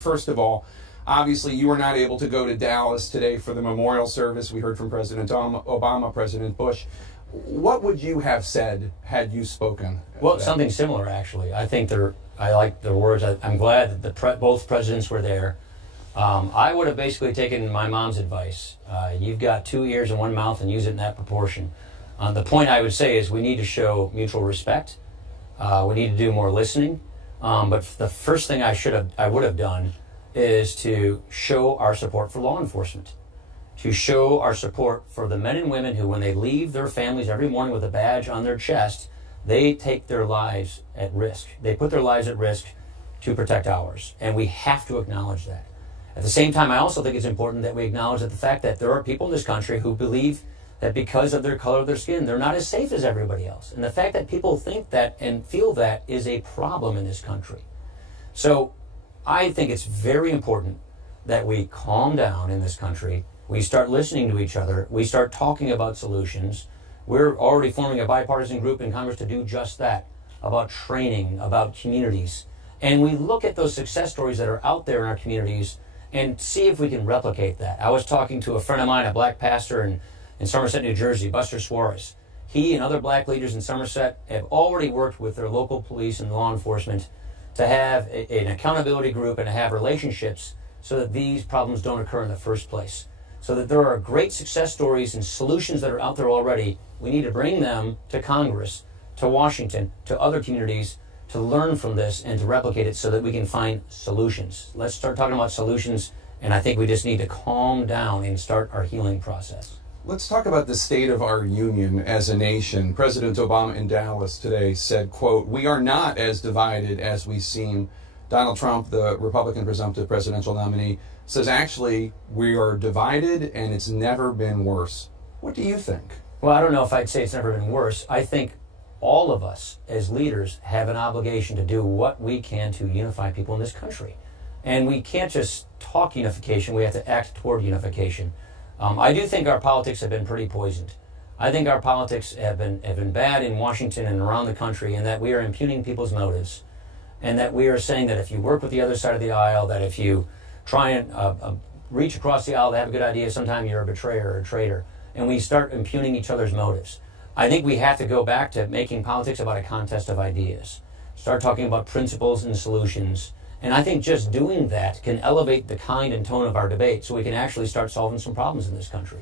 First of all, obviously you were not able to go to Dallas today for the memorial service. We heard from President Obama, President Bush. What would you have said had you spoken? Well, something similar, actually. I think I like the words. I'm glad that both presidents were there. I would have basically taken my mom's advice. You've got 2 ears and 1 mouth, and use it in that proportion. The point I would say is we need to show mutual respect. We need to do more listening. But the first thing I would have done is to show our support for law enforcement, to show our support for the men and women who, when they leave their families every morning with a badge on their chest, they take their lives at risk. They put their lives at risk to protect ours, and we have to acknowledge that. At the same time, I also think it's important that we acknowledge that the fact that there are people in this country who believe that because of their color of their skin, they're not as safe as everybody else. And the fact that people think that and feel that is a problem in this country. So I think it's very important that we calm down in this country. We start listening to each other. We start talking about solutions. We're already forming a bipartisan group in Congress to do just that, about training, about communities. And we look at those success stories that are out there in our communities and see if we can replicate that. I was talking to a friend of mine, a black pastor in Somerset, New Jersey, Buster Suarez. He and other black leaders in Somerset have already worked with their local police and law enforcement to have an accountability group and to have relationships so that these problems don't occur in the first place. So that there are great success stories and solutions that are out there already. We need to bring them to Congress, to Washington, to other communities to learn from this and to replicate it so that we can find solutions. Let's start talking about solutions, and I think we just need to calm down and start our healing process. Let's talk about the state of our union as a nation. President Obama in Dallas today said, quote, "We are not as divided as we seem." Donald Trump, the Republican presumptive presidential nominee, says actually we are divided and it's never been worse. What do you think? Well, I don't know if I'd say it's never been worse. I think all of us as leaders have an obligation to do what we can to unify people in this country. And we can't just talk unification, we have to act toward unification. I do think our politics have been pretty poisoned. I think our politics have been bad in Washington and around the country, and that we are impugning people's motives, and that we are saying that if you work with the other side of the aisle, that if you try and reach across the aisle to have a good idea, sometimes you're a betrayer or a traitor, and we start impugning each other's motives. I think we have to go back to making politics about a contest of ideas, start talking about principles and solutions. And I think just doing that can elevate the kind and tone of our debate so we can actually start solving some problems in this country.